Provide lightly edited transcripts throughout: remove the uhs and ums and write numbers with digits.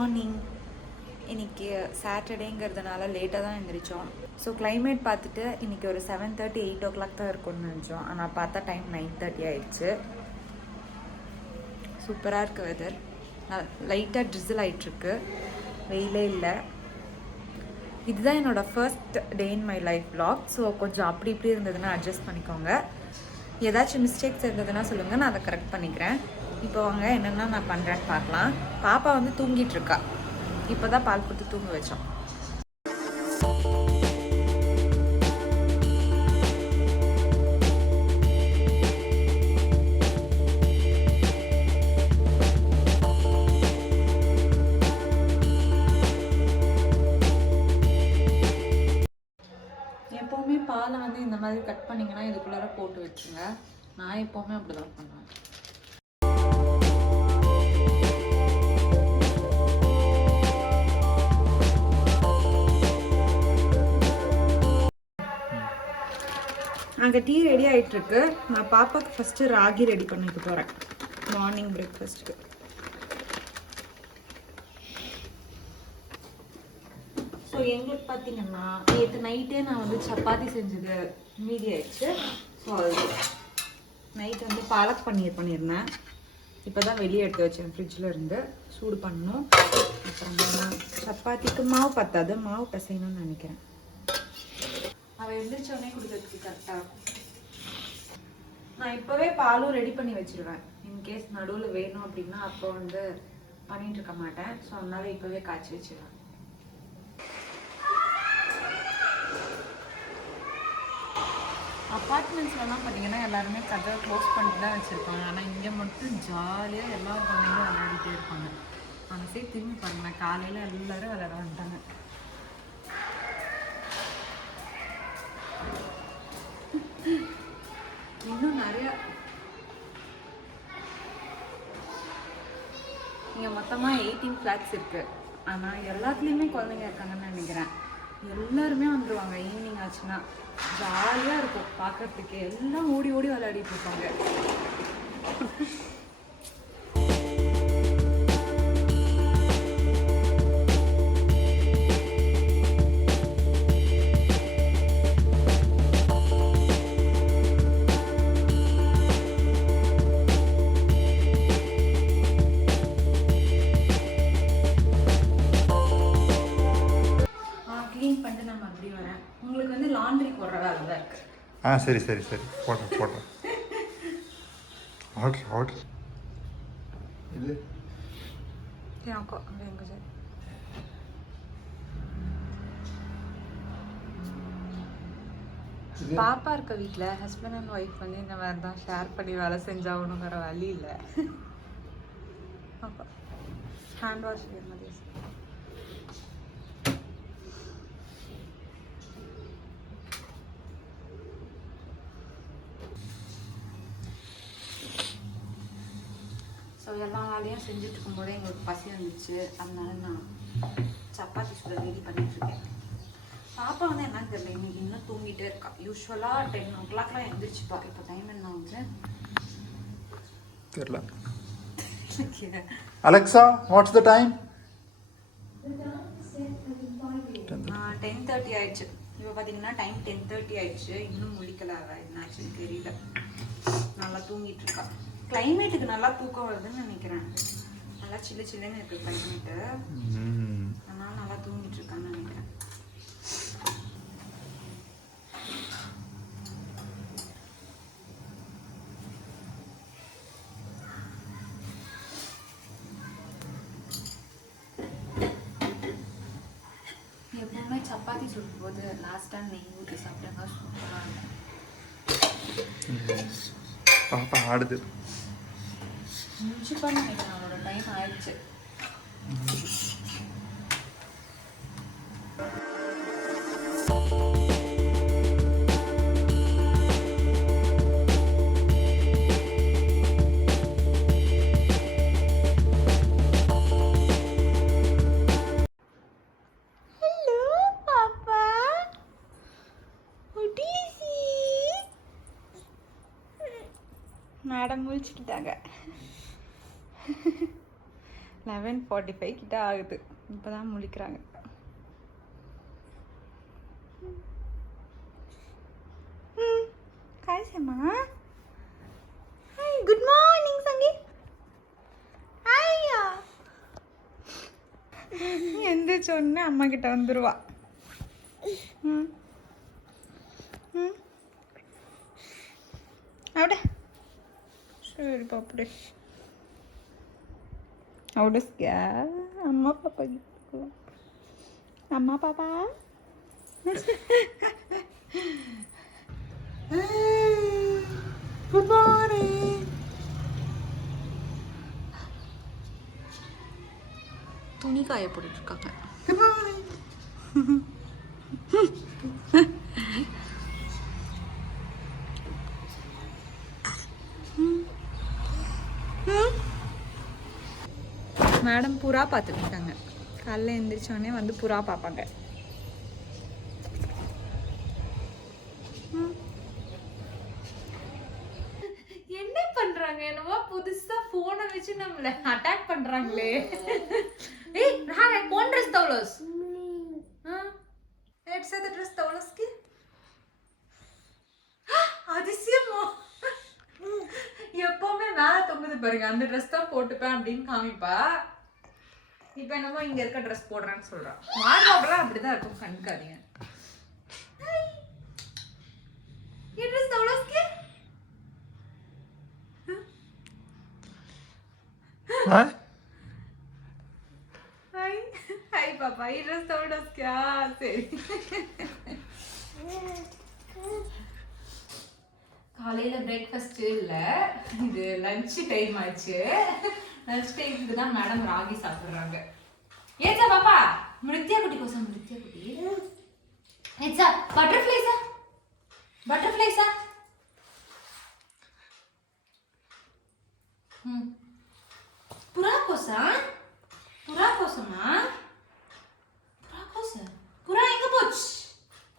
Morning. இன்றைக்கி சாட்டர்டேங்கிறதுனால லேட்டாக தான் எழுந்திரிச்சோம். ஸோ கிளைமேட் பார்த்துட்டு இன்றைக்கி ஒரு 7:30 8 o'clock தான் இருக்கும்னு நினச்சோம். ஆனால் பார்த்தா டைம் 9:30 ஆயிடுச்சு. சூப்பராக இருக்குது வெதர். லைட்டாக ட்ரிசில் ஆகிட்டுருக்கு, வெயிலே இல்லை. இதுதான் என்னோடய first day in my life vlog. So கொஞ்சம் அப்படி இப்படி இருந்ததுன்னா அட்ஜஸ்ட் பண்ணிக்கோங்க. ஏதாச்சும் மிஸ்டேக்ஸ் இருந்ததுன்னா சொல்லுங்கள், நான் அதை கரெக்ட் பண்ணிக்கிறேன். இப்போ வாங்க என்னென்னா நான் பண்ணுறேன்னு பார்க்கலாம். பாப்பா வந்து தூங்கிட்டுருக்கா. இப்போ தான் பால் கொடுத்து தூங்க வச்சோம். எப்போவுமே பாலை வந்து இந்த மாதிரி கட் பண்ணிங்கன்னா இதுக்குள்ளார போட்டு வச்சுங்க. நான் எப்போவுமே அப்படி தான் பண்ணுவேன். அங்கே டீ ரெடி ஆகிட்டுருக்கு. நான் பாப்பாவுக்கு ஃபஸ்ட்டு ராகி ரெடி பண்ணிக்க போகிறேன் மார்னிங் பிரேக்ஃபாஸ்ட்டுக்கு. ஸோ எங்களுக்கு பார்த்தீங்கன்னா நேற்று நைட்டே நான் வந்து சப்பாத்தி செஞ்சது மீதி ஆயிடுச்சு. ஸோ அது நைட் வந்து பாலக் பன்னீர் பண்ணியிருந்தேன். இப்போ தான் வெளியே எடுத்து வச்சேன் ஃப்ரிட்ஜில் இருந்து. சூடு பண்ணணும். அப்புறமா சப்பாத்திக்கு மாவு பத்தாது, மாவு பிசையணும்னு நினைக்கிறேன். அவள் எழுந்திரிச்சோடனே கொடுக்கறதுக்கு கரெக்டாக இருக்கும். நான் இப்போவே பாலும் ரெடி பண்ணி வச்சிருவேன். இன்கேஸ் நடுவில் வேணும் அப்படின்னா அப்போ வந்து பண்ணிட்டு இருக்க மாட்டேன். ஸோ அதனால இப்போவே காய்ச்சி வச்சிருவேன். அப்பார்ட்மெண்ட்ஸ்லாம் பார்த்தீங்கன்னா எல்லாருமே கதவை க்ளோஸ் பண்ணிட்டு தான் வச்சுருப்பாங்க. ஆனால் இங்கே மட்டும் ஜாலியாக எல்லா குழந்தைங்களும் விளையாடிட்டே இருப்பாங்க. அந்த சைடு திரும்பி பாருங்க, காலையில் எல்லோரும் விளையாட வந்துட்டாங்க. இன்னும் நிறையா இங்கே மொத்தமாக 18 ஃப்ளாட்ஸ் இருக்குது. ஆனால் எல்லாத்துலேயுமே குழந்தைங்க இருக்காங்கன்னு நினைக்கிறேன். எல்லாருமே வந்துடுவாங்க. ஈவினிங் ஆச்சுன்னா ஜாலியாக இருக்கும் பார்க்கறதுக்கு. எல்லாம் ஓடி ஓடி விளையாடிட்டு இருப்பாங்க. உங்களுக்கு வந்து லாண்ட்ரி போடுற வேலை தான் இருக்கு. சரி சரி சரி, போடுறேன். ஆர்டர் இது எனக்கு அங்கே எங்கே சார் பாப்பா இருக்க வீட்டில் ஹஸ்பண்ட் அண்ட் ஒய்ஃப் வந்து இந்த மாதிரி தான் ஷேர் பண்ணி வேலை செஞ்சாகணுங்கிற வழி இல்லை. அப்போ ஹேண்ட் வாஷ் மாதிரி ஸோ எல்லா வேலையும் செஞ்சுட்டு இருக்கும்போதே எங்களுக்கு பசி வந்துச்சு. அதனால நான் சப்பாத்தி சுட ரெடி பண்ணிட்டுருக்கேன். பாப்பா வந்து என்னன்னு தெரியல, இன்னைக்கு இன்னும் தூங்கிட்டே இருக்கா. யூஸ்வலாக 10 o'clockலாம் எழுந்திரிச்சுப்பா. இப்போ டைம் என்ன ஆகுது தெரியல. Alexa, what's the time? 10:30 ஆயிடுச்சு. இப்போ பார்த்தீங்கன்னா டைம் 10:30 ஆயிடுச்சு. இன்னும் முழிக்கல. என்னாச்சுன்னு தெரியல. நல்லா தூங்கிட்டு இருக்கா. கிளைமேட்டுக்கு நல்லா தூக்கம் வருதுன்னு நினைக்கிறேன். நல்லா சில்லு சில்லுன்னு இருக்கு கிளைமேட்டு. அதனால நல்லா தூங்கிட்டு இருக்கான்னு நினைக்கிறேன். எப்பவுமே சப்பாத்தி சுடும் போது லாஸ்ட்டாக நெய் ஊற்றி சாப்பிட்டாங்க சூப்பராக இருக்கும். பாப்பா ஆடுது. முடிச்சுப்பான்னு நினைக்கிறேன். அவனோட டைம் ஆயிடுச்சு. மேடம் முழிச்சுக்கிட்டாங்க. 11:45 கிட்ட ஆகுது. இப்பதான் முழிக்கிறாங்க. ஹாய் சம்மா. ஹாய், குட் மார்னிங் சங்கி. ஹாய்யா. எந்திரிச்ச உடனே அம்மா கிட்ட வந்துருவா. അവിടെ ശരി പാപ്പടെ അവിടെ അമ്മ പാപ്പ അമ്മ പാപ്പ ഗുഡ് മോർണിംഗ്. துணி காய போட்டுட்டு இருக்காங்க. Good morning. மேடம் புறா பார்த்துட்டு இருக்காங்க. காலைல எழுந்திரிச்சோடனே வந்து புறா பார்ப்பாங்க. என்ன பண்றாங்க? என்னவோ புதுசா போனை வச்சு நம்மள அட்டாக் பண்றாங்களே. ஏய் ராரே कोण ड्रेस तवलस? हां हेड से ड्रेस तवलस की அதிசயமோ. எப்பவுமே மேல தொங்குது பாருங்க, அந்த ட்ரெஸ் தான் போட்டுப்பேன் அப்படின்னு காமிப்பா. இப்போ என்னமோ இங்க இருக்க ட்ரெஸ் போடுறேன்னு சொல்றா. வார்ட்ரோப்லாம் அப்படிதான் இருக்கும், கண்டுக்காதீங்க. ये ड्रेस तवलस की हाय हाय हाय पापा, ये ड्रेस तवलस क्या? சரி காலையில பிரேக்ஃபாஸ்ட் இல்ல, இது லஞ்ச் டைம் ஆச்சு. லஞ்ச் டைமுக்கு தான் மேடம் ராகி சாப்பிடுறாங்க. ஏச்சா பாப்பா, மிருத்யா குட்டி கோசம், மிருத்யா குட்டி ஏச்சா பட்டர்ஃப்ளைஸா, பட்டர்ஃப்ளைஸா. புறா கோசா, புறா கோசமா, புறா கோசா. புறா எங்க போச்சு?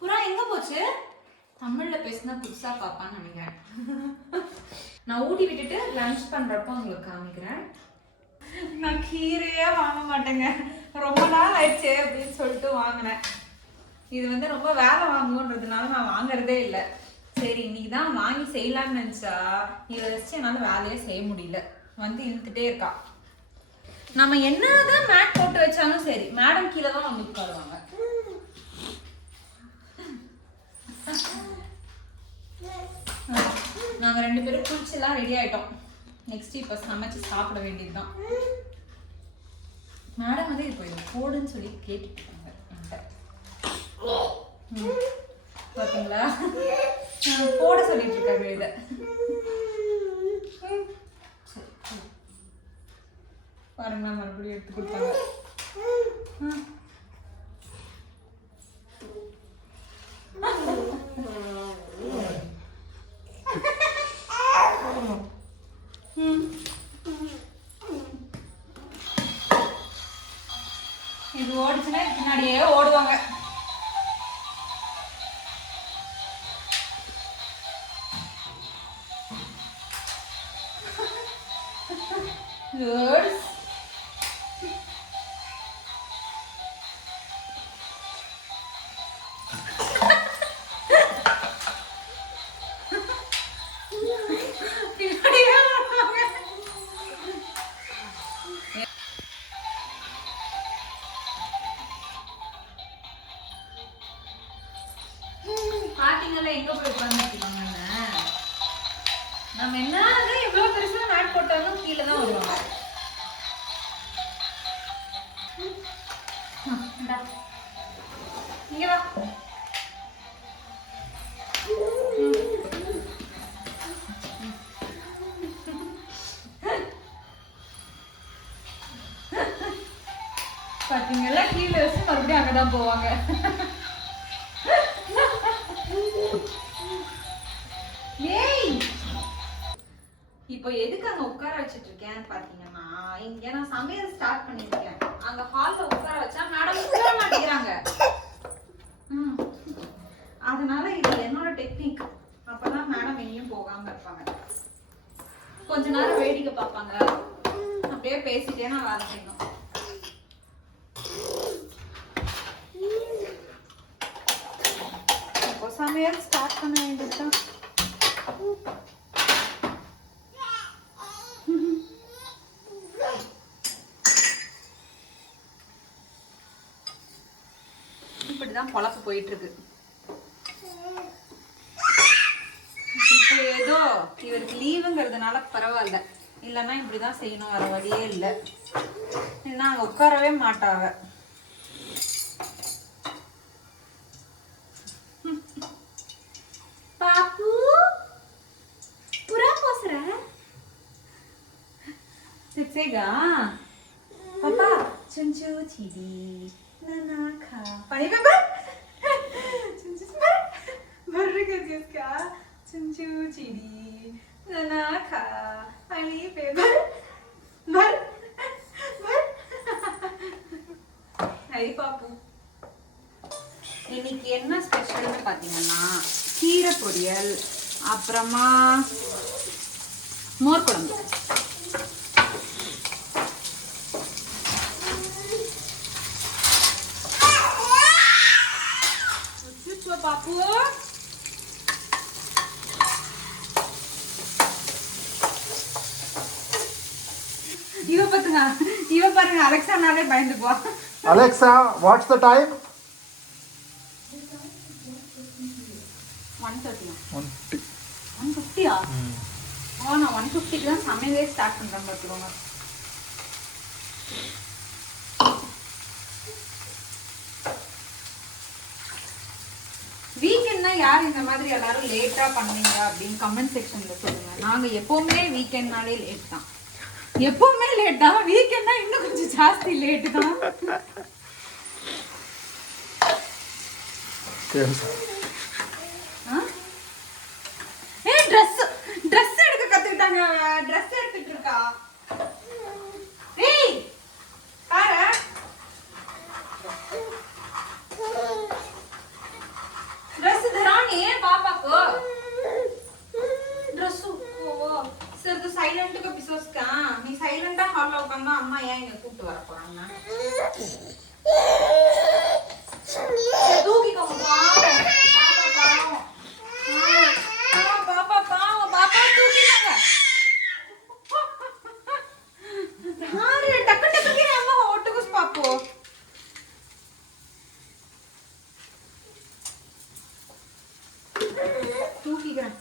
புறா எங்க போச்சு? தமிழ்ல பேசினா புதுசா பாப்பான்னு நினைக்கிறேன். நான் ஊட்டி விட்டுட்டு லஞ்ச் பண்றப்ப உங்களுக்கு காமிக்கிறேன். நான் கீரையே வாங்க மாட்டேங்க, ரொம்ப நாள் ஆயிடுச்சு அப்படின்னு சொல்லிட்டு வாங்கினேன். இது வந்து ரொம்ப வேலை வாங்குன்றதுனால நான் வாங்குறதே இல்லை. சரி இன்னைக்கு தான் வாங்கி செய்யலான்னு நினைச்சா இதை வச்சு என்னால் வேலையே செய்ய முடியல. வந்து இழுத்துட்டே இருக்கா. நம்ம என்னதான் மேட் போட்டு வச்சாலும் சரி, மேடம் கீழே தான் வந்து உட்காருவாங்க. நாங்க ரெண்டு பேரும் குளிச்செல்லாம் ரெடி ஆயிட்டோம். நெக்ஸ்ட் இப்ப சமைச்சு சாப்பிட வேண்டியதுதான். மேடம் வந்து இப்போ இது போடுன்னு சொல்லி கேட்டுட்டாங்க என்கிட்ட. பாத்தீங்களா, போட சொல்லிட்டு இருக்காங்க இத. பாருங்க, மறுபடியும் எடுத்து கொடுத்தாங்க. இது ஓடிச்சுன்னா பின்னாடியே ஓடுவாங்க. பாத்தீங்களா எங்க போய் உட்கார்ந்துருக்காங்க. நம்ம என்ன எவ்வளவு பெருசா மேட் போட்டாலும் கீழே தான் வருவாங்க. இங்க வா. பாத்தீங்களா, கீழே வச்சு மறுபடியும் அங்கதான் போவாங்க. இப்போ எதுக்கு அங்க உட்கார வச்சிட்டு இருக்கேன் பாத்தீங்கன்னா, இங்க நான் சமையல் ஸ்டார்ட் பண்ணிருக்கேன். அங்க ஹால்ல உட்கார வச்சா மேடம் உட்கார மாட்டேங்கிறாங்க. அதனால இது என்னோட டெக்னிக். அப்பதான் மேடம் எங்கேயும் போகாம இருப்பாங்க. கொஞ்ச நேரம் வேடிக்கை பார்ப்பாங்க, அப்படியே பேசிட்டே நான் வேலை செய்யணும். இப்போ சமையல் ஸ்டார்ட் பண்ண வேண்டியதுதான். இப்படிதான் பொழப்பு போயிட்டு இருக்கு. இப்போ ஏதோ இவருக்கு லீவுங்கிறதுனால பரவாயில்ல, இல்லைன்னா இப்படிதான் செய்யணும், வேற வழியே இல்லை. ஏன்னா அங்க உட்காரவே மாட்டாவ. பாப்பு புறா போசுற சிக்ஸேகா பாப்பா சுஞ்சு சிடி नाना खा पानी पे भर चुंचू भर के जिसका चुंचू चिड़ी नाना खा पानी पे भर भर भर हाय पापू இன்னைக்கு என்ன ஸ்பெஷல்னு பாத்தீங்கன்னா கீரை பொரியல், அப்புறமா மோர் குழம்பு. பாப்பு இவ பாருங்க அலெக்சானாலே பயந்துக்குவா. Alexa, what's the time? 1:30. 1:50. 1:50? நான் 1:50 தான் சமையலே ஸ்டார்ட் பண்றேன் பாத்துக்கோங்க. வீக்கெண்ட்னா யார் இந்த மாதிரி எல்லாரும் லேட்டா பண்ணுவீங்க அப்படின்னு கமெண்ட் செக்ஷன்ல சொல்லுங்க. நாங்க எப்பவுமே வீக்கெண்ட்னாலே லேட் தான், எப்பவுமே லேட் தான். வீக்கெண்ட்னா இன்னும் கொஞ்சம் ஜாஸ்தி லேட் தான். ட்ரெஸ் எடுக்க கத்துக்கிட்டாங்க. ட்ரெஸ் எடுத்துட்டு இருக்கா. ஏய் பாரு ड्रेस धरानी है पापा को ड्रेस को सर तो साइलेंट का पिसोस का நீ சைலண்டா ஹால்ல உட்கார்ந்தா அம்மா ஏன் இங்க கூட்டி வர போறாங்க. தூக்கி கோ பாப்பா பாப்பா தூக்கிட்டாங்க. हां टक टक के अम्मा ओटुकुस पापो தூக்கிக்கிறேன்.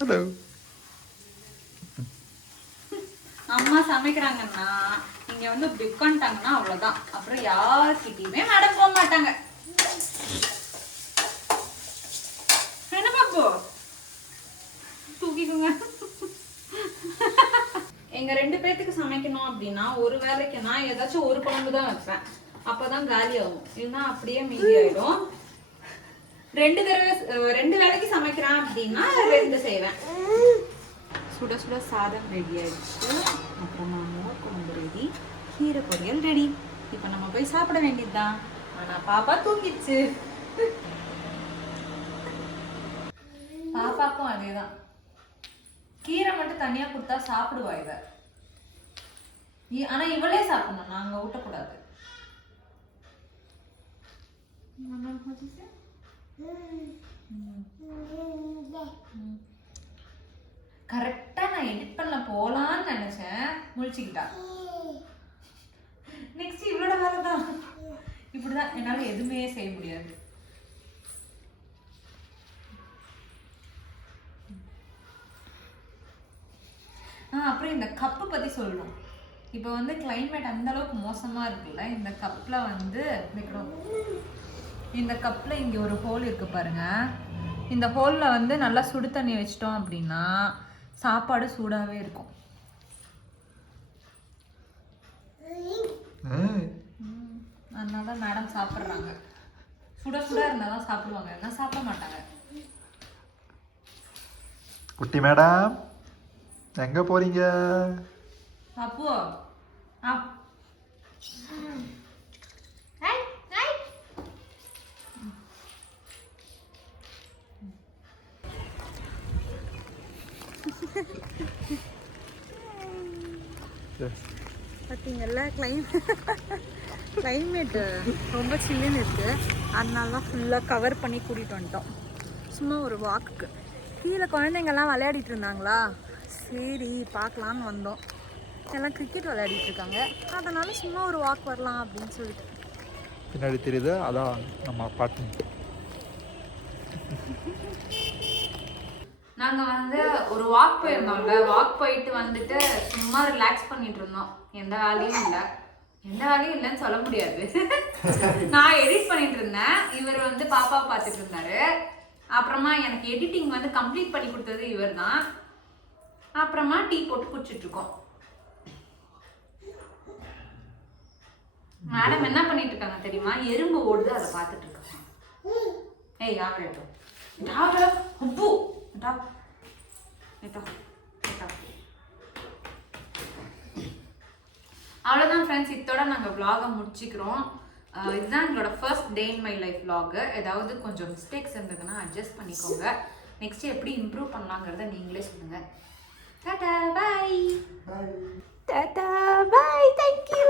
Hello. அம்மா சமைக்கிறாங்கன்னா இங்க வந்து உட்காந்துட்டாங்கன்னா அவ்வளவுதான். அப்புறம் யார்கிட்டயுமே மேடம் போக மாட்டாங்க. என்ன பாப்பு தூக்கிக்குங்க. எங்க 2 பேத்துக்கு சமைக்கணும் அப்படின்னா ஒரு வேளைக்கு நான் ஏதாச்சும் ஒரு குழம்பு தான் வைப்பேன். அப்பதான் காலி ஆகும், இல்லைன்னா அப்படியே மீதி ஆயிடும். 2 வேளைக்கு சமைக்கிறேன் அப்படின்னா 2 செய்வேன். சுட சுட சாதம் ரெடி ஆயிடுச்சு. அப்புறமா மோர் குழம்பு ரெடி, கீரை பொரியல் ரெடி. இப்போ நம்ம போய் சாப்பிட வேண்டியதுதான். ஆனா பாப்பா தூங்கிடுச்சு. பாப்பாக்கும் அதேதான். கீரை மட்டும் தனியா கொடுத்தா சாப்பிடுவா இவ. ஆனா இவளே சாப்பிடணும், நாங்க ஊட்டக்கூடாது. கரெக்டா நான் எடிட் பண்ண போலான்னு நினைச்சேன், முழிச்சுக்கிட்டா. நெக்ஸ்ட் இவளோட வேலை தான். இப்படிதான் என்னால எதுவுமே செய்ய முடியாது. அப்புறம் இந்த கப்பு பத்தி சொல்லணும். இப்போ வந்து கிளைமேட் அந்த அளவுக்கு மோசமா இருக்குல்ல, இந்த கப்ல வந்து இந்த கப்ல இங்க ஒரு ஹோல் இருக்கு பாருங்க. இந்த ஹோல்ல வந்து நல்லா சுடு தண்ணி வச்சிட்டோம் அப்படின்னா சாப்பாடு சூடாவே இருக்கும். அதனால மேடம் சாப்பிட்றாங்க. சுட சுட இருந்தால் தான் சாப்பிடுவாங்க, இல்லைன்னா சாப்பிட மாட்டாங்க. குட்டி மேடம் எங்க போறீங்க? அப்பு ஆ ஹாய் ஹாய். பார்த்தீங்கல்ல கிளைமேட்டு ரொம்ப சில்லுன்னு இருக்குது. அதனால தான் ஃபுல்லாக கவர் பண்ணி கூட்டிகிட்டு வந்துட்டோம். சும்மா ஒரு வாக்குக்கு. கீழே குழந்தைங்கள்லாம் விளையாடிட்டு இருந்தாங்களா, சரி பார்க்கலான்னு வந்தோம். எல்லாம் கிரிக்கெட் விளையாடிட்டு இருக்காங்க, அதனால சும்மா ஒரு வாக் வரலாம் அப்படின்னு சொல்லிட்டு. பின்னாடி தெரியுது, அதான் நம்ம அப்பார்ட்மெண்ட். நாங்கள் வந்து ஒரு வாக் போயிருந்தோம்ல, வாக் போயிட்டு வந்துட்டு சும்மா ரிலாக்ஸ் பண்ணிட்டு இருந்தோம். எந்த வேலையும் இல்லைன்னு சொல்ல முடியாது. நான் எடிட் பண்ணிட்டு இருந்தேன், இவர் வந்து பாப்பா பார்த்துட்டு இருந்தாரு. அப்புறமா எனக்கு எடிட்டிங் வந்து கம்ப்ளீட் பண்ணி கொடுத்தது இவர் தான். அப்புறமா டீ போட்டு குடிச்சிட்டு இருக்கோம். மேடம் என்ன பண்ணிட்டு இருக்காங்க தெரியுமா? எறும்பு ஓடுது, அதை பார்த்துட்டு இருக்காங்க. ஏய் யாரும் அவ்வளோதான் ஃப்ரெண்ட்ஸ், இதோட நாங்கள் vlog-அ முடிச்சுக்கிறோம். இதுதான் எங்களோட first day in my life vlog. ஏதாவது கொஞ்சம் மிஸ்டேக்ஸ் இருந்ததுன்னா அட்ஜஸ்ட் பண்ணிக்கோங்க. நெக்ஸ்ட் எப்படி இம்ப்ரூவ் பண்ணலாங்கிறத நீங்களே சொல்லுங்கள். டாடா பாய். டாடா பாய், தேங்க்யூ.